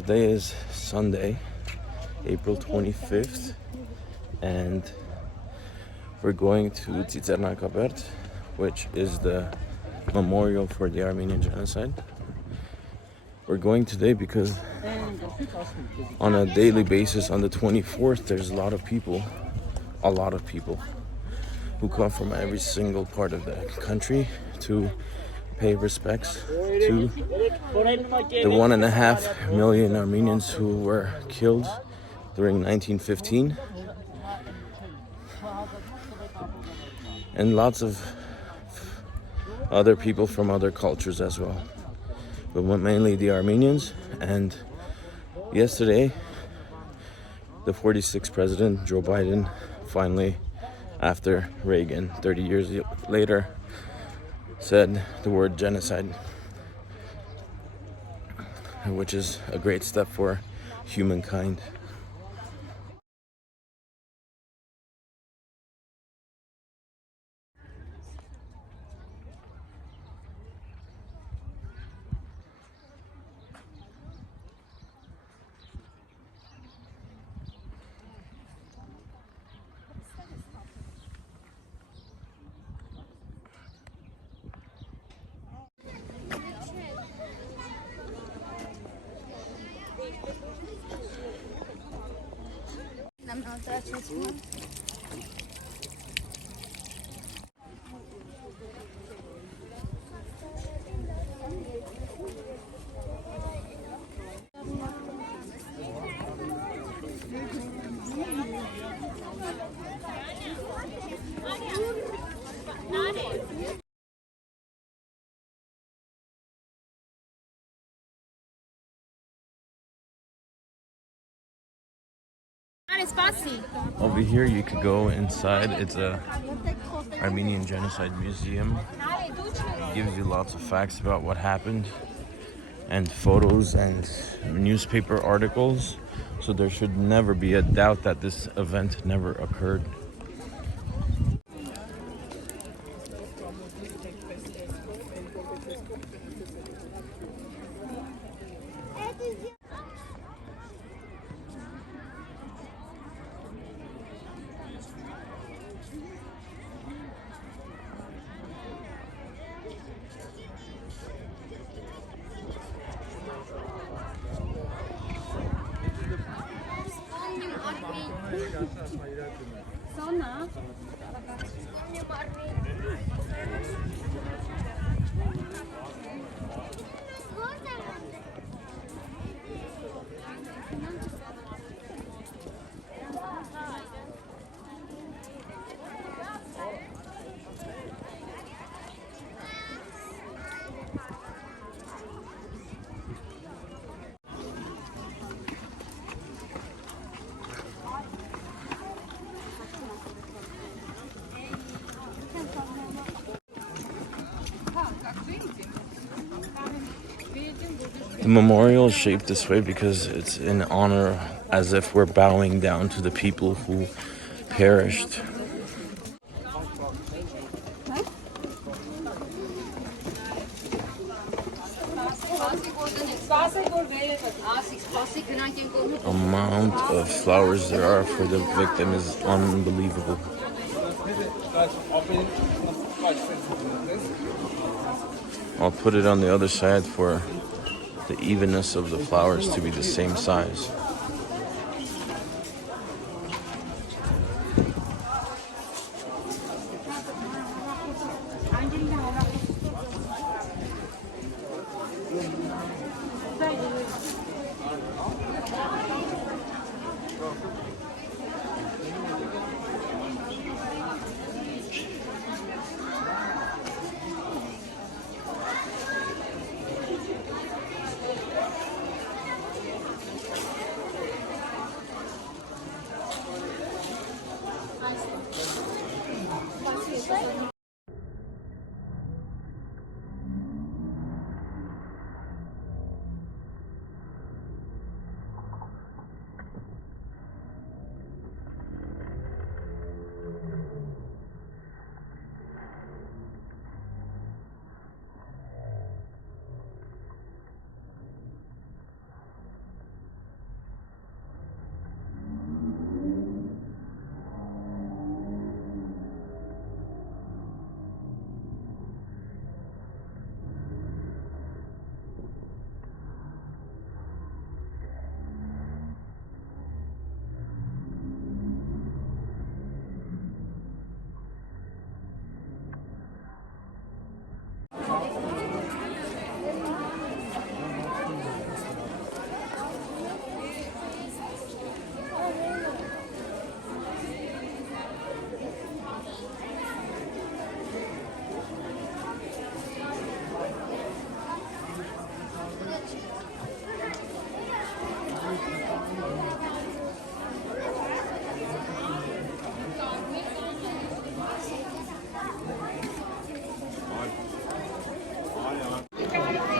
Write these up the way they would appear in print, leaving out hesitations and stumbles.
Today is Sunday, April 25th, and we're going to Tsitsernakabert, which is the memorial for the Armenian Genocide. We're going today because on a daily basis on the 24th, there's a lot of people who come from every single part of the country to pay respects to the 1.5 million Armenians who were killed during 1915, and lots of other people from other cultures as well, but mainly the Armenians. And yesterday, the 46th president, Joe Biden, finally, after Reagan, 30 years later, said the word genocide, which is a great step for humankind. Over here you could go inside. It's a Armenian Genocide Museum. It gives you lots of facts about what happened and photos and newspaper articles. So there should never be a doubt that this event never occurred. The memorial is shaped this way because it's in honor, as if we're bowing down to the people who perished. The amount of flowers there are for the victim is unbelievable. I'll put it on the other side for the evenness of the flowers to be the same size.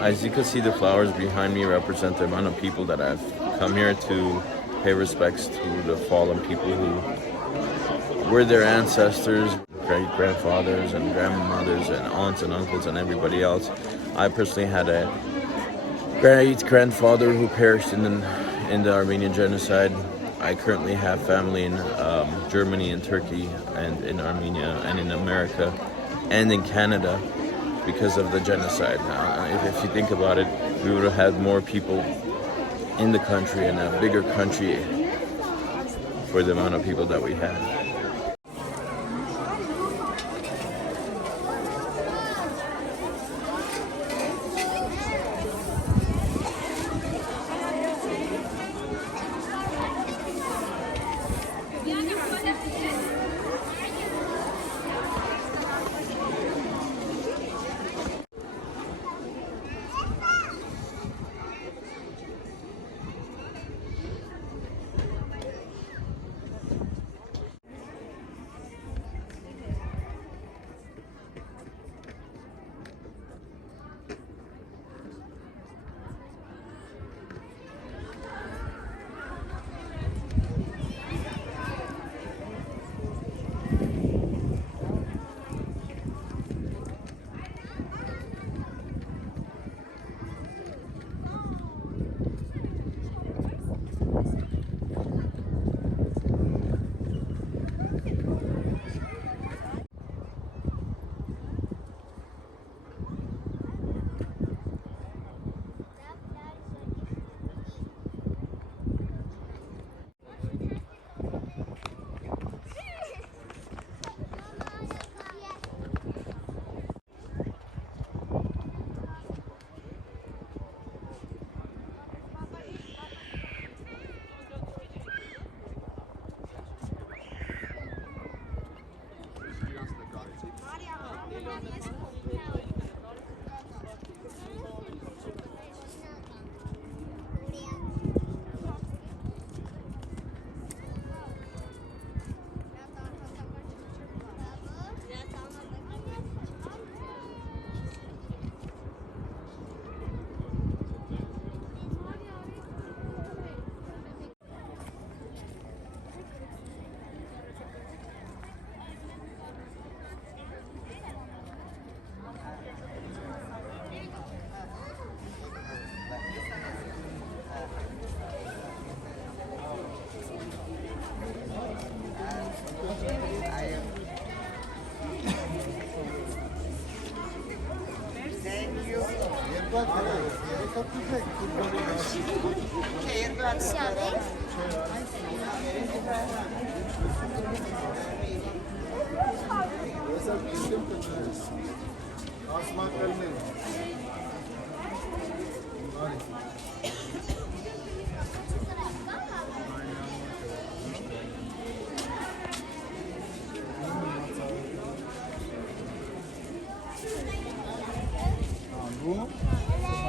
As you can see, the flowers behind me represent the amount of people that have come here to pay respects to the fallen people who were their ancestors, great-grandfathers and grandmothers and aunts and uncles and everybody else. I personally had a great-grandfather who perished in the Armenian Genocide. I currently have family in Germany and Turkey and in Armenia and in America and in Canada because of the genocide. If you think about it, we would have had more people in the country and a bigger country for the amount of people that we had.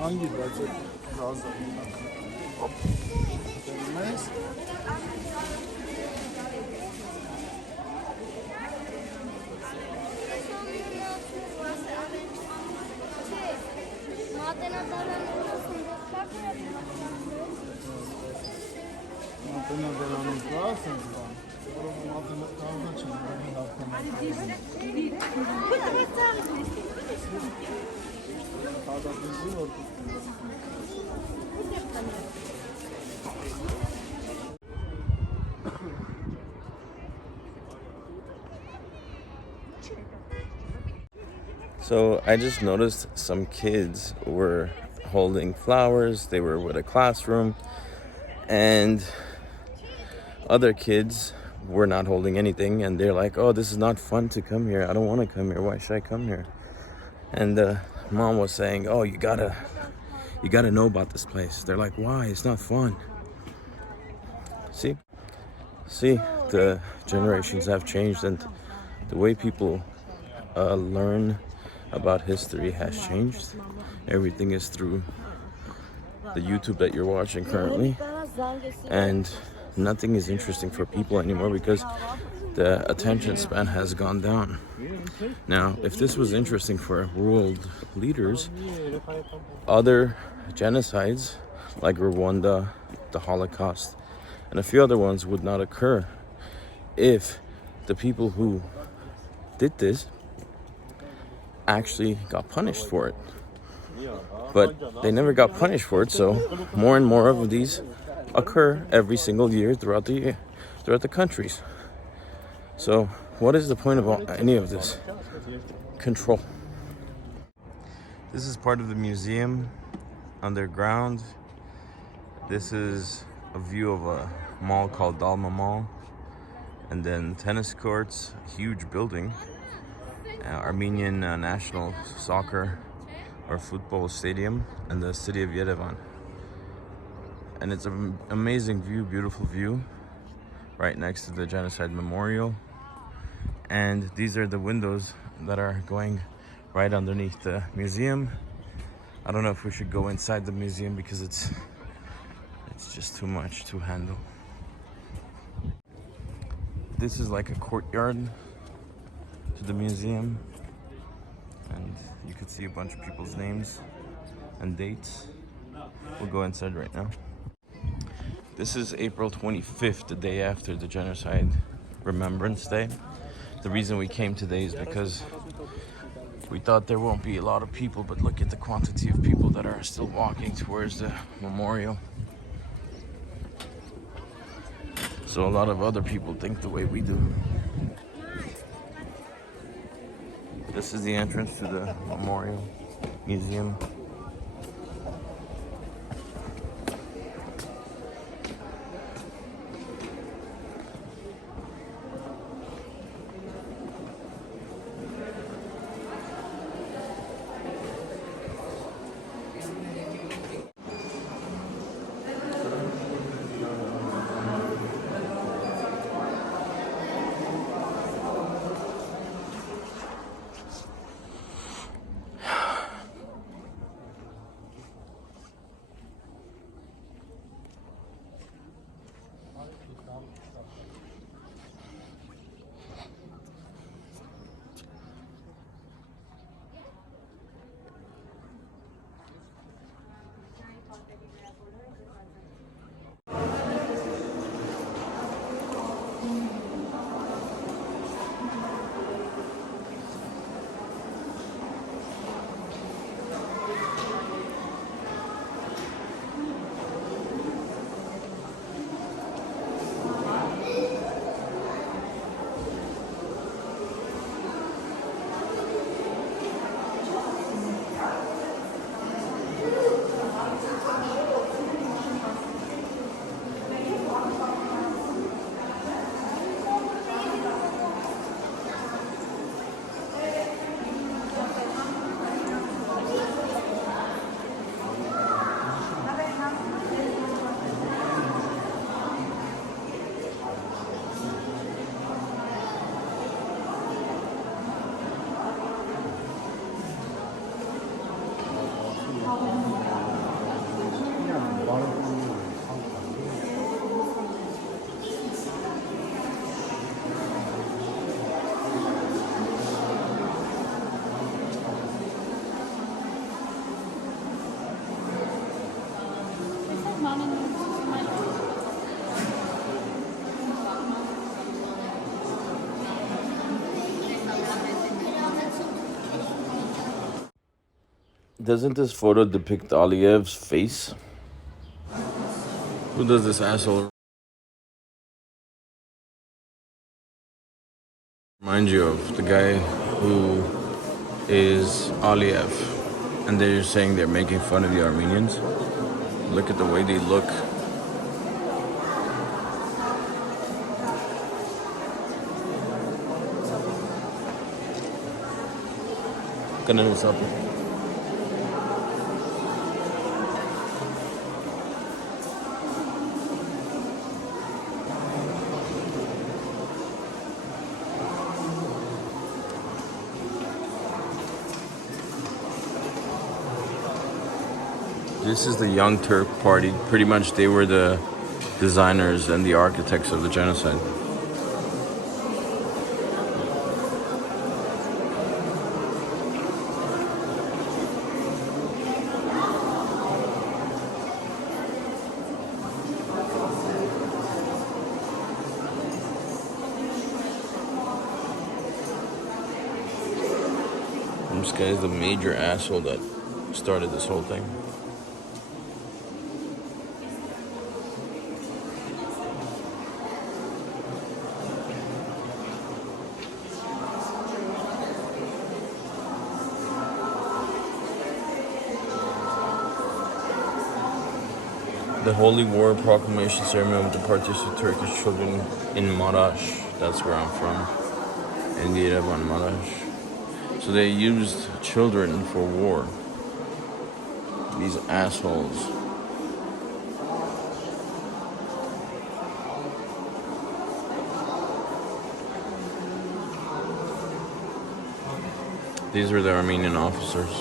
Hangi bacak lazım? Gelmez. So I just noticed some kids were holding flowers. They were with a classroom, and other kids were not holding anything, and they're like, oh, this is not fun to come here. I don't want to come here. Why should I come here? And mom was saying, oh, you gotta know about this place. They're like, why? It's not fun. See, the generations have changed, and the way people learn about history has changed. Everything is through the YouTube that you're watching currently, and nothing is interesting for people anymore because the attention span has gone down. Now, if this was interesting for world leaders, other genocides like Rwanda, the Holocaust, and a few other ones would not occur if the people who did this actually got punished for it. But they never got punished for it, so more and more of these occur every single year throughout the countries. So what is the point of any of this? Control. This is part of the museum underground. This is a view of a mall called Dalma Mall. And then tennis courts, huge building. Armenian national soccer or football stadium in the city of Yerevan. And it's an amazing view, beautiful view, right next to the genocide memorial. And these are the windows that are going right underneath the museum. I don't know if we should go inside the museum because it's just too much to handle. This is like a courtyard to the museum, and you could see a bunch of people's names and dates. We'll go inside right now. This is April 25th, the day after the Genocide Remembrance Day. The reason we came today is because we thought there won't be a lot of people, but look at the quantity of people that are still walking towards the memorial. So a lot of other people think the way we do. This is the entrance to the memorial museum. Doesn't this photo depict Aliyev's face? Who does this asshole remind you of? The guy who is Aliyev. And they're saying they're making fun of the Armenians. Look at the way they look. Gonna stop. This is the Young Turk Party. Pretty much they were the designers and the architects of the genocide. This guy's the major asshole that started this whole thing. The Holy War Proclamation ceremony with the participation of Turkish children in Maraş. That's where I'm from. In Yerevan, Maraş. So they used children for war. These assholes. These were the Armenian officers.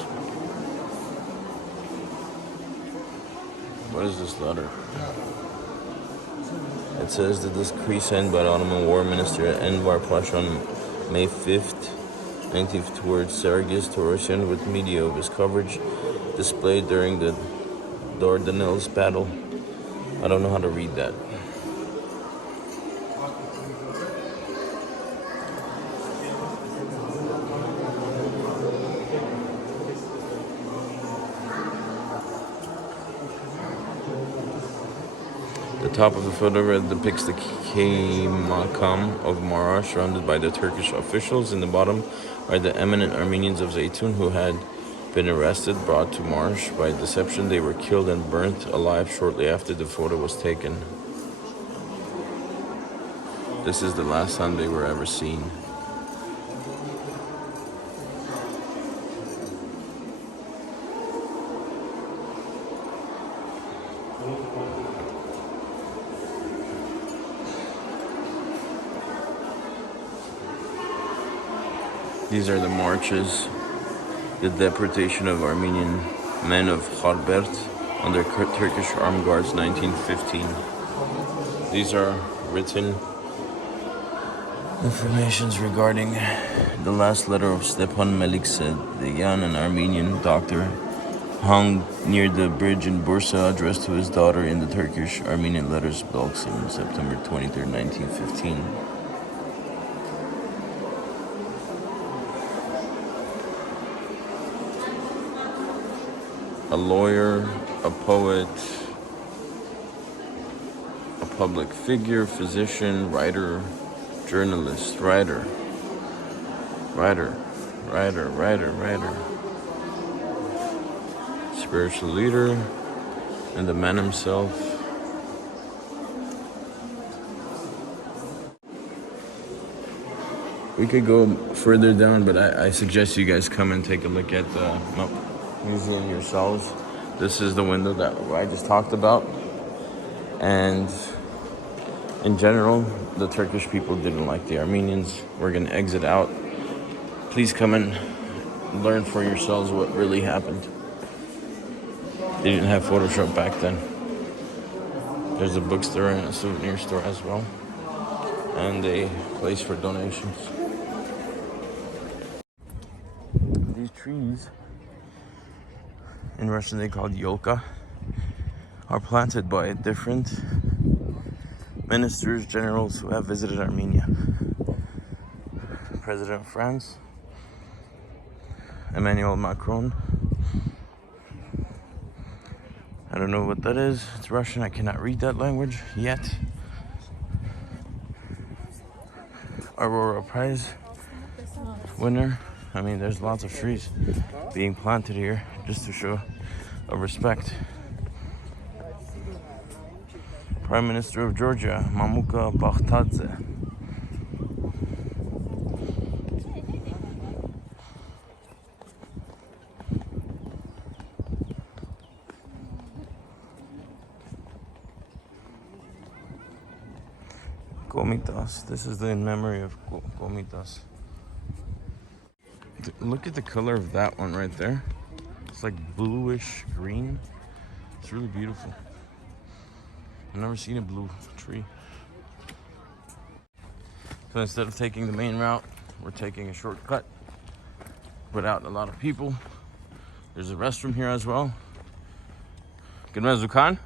What is this letter? It says the decree signed by the Ottoman War Minister Enver Pasha on May 5th, 19th towards Sergis Torosian with media of his coverage displayed during the Dardanelles battle. I don't know how to read that. The top of the photograph depicts the Kaymakam of Maraş surrounded by the Turkish officials. In the bottom are the eminent Armenians of Zeytun who had been arrested, brought to Maraş by deception. They were killed and burnt alive shortly after the photo was taken. This is the last time they were ever seen. These are the marches, the deportation of Armenian men of Kharbert under Turkish armed guards 1915. These are written informations regarding the last letter of Stepan Melikseyan, an Armenian doctor, hung near the bridge in Bursa, addressed to his daughter in the Turkish Armenian letters box on September 23, 1915. A lawyer, a poet, a public figure, physician, writer, journalist, writer, spiritual leader, and the man himself. We could go further down, but I suggest you guys come and take a look at the museum yourselves. This is the window that I just talked about, and in general the Turkish people didn't like the Armenians. We're gonna exit out. Please come and learn for yourselves what really happened. They didn't have Photoshop back then. There's a bookstore and a souvenir store as well, and a place for donations. These trees, in Russian they called yolka, are planted by different ministers, generals who have visited Armenia. President of France, Emmanuel Macron. I don't know what that is. It's Russian. I cannot read that language yet. Aurora Prize winner. I mean, there's lots of trees being planted here just to show a respect. Prime Minister of Georgia, Mamuka Bakhtadze. Komitas. This is in memory of Komitas. Look at the color of that one right there. It's like bluish green. It's really beautiful. I've never seen a blue tree. So instead of taking the main route, we're taking a shortcut without a lot of people. There's a restroom here as well. Zukan.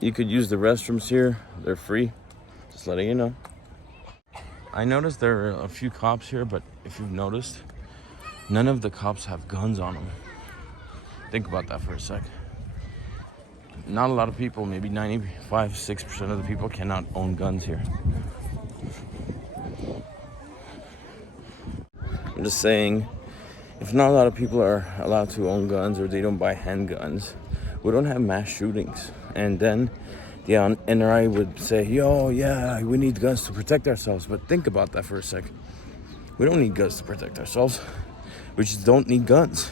You could use the restrooms here. They're free. Just letting you know. I noticed there are a few cops here, but if you've noticed, none of the cops have guns on them. Think about that for a sec. Not a lot of people, maybe 95-6% of the people cannot own guns here. I'm just saying, if not a lot of people are allowed to own guns or they don't buy handguns, we don't have mass shootings. And then the NRA would say, yo, yeah, we need guns to protect ourselves. But think about that for a sec. We don't need guns to protect ourselves. We just don't need guns.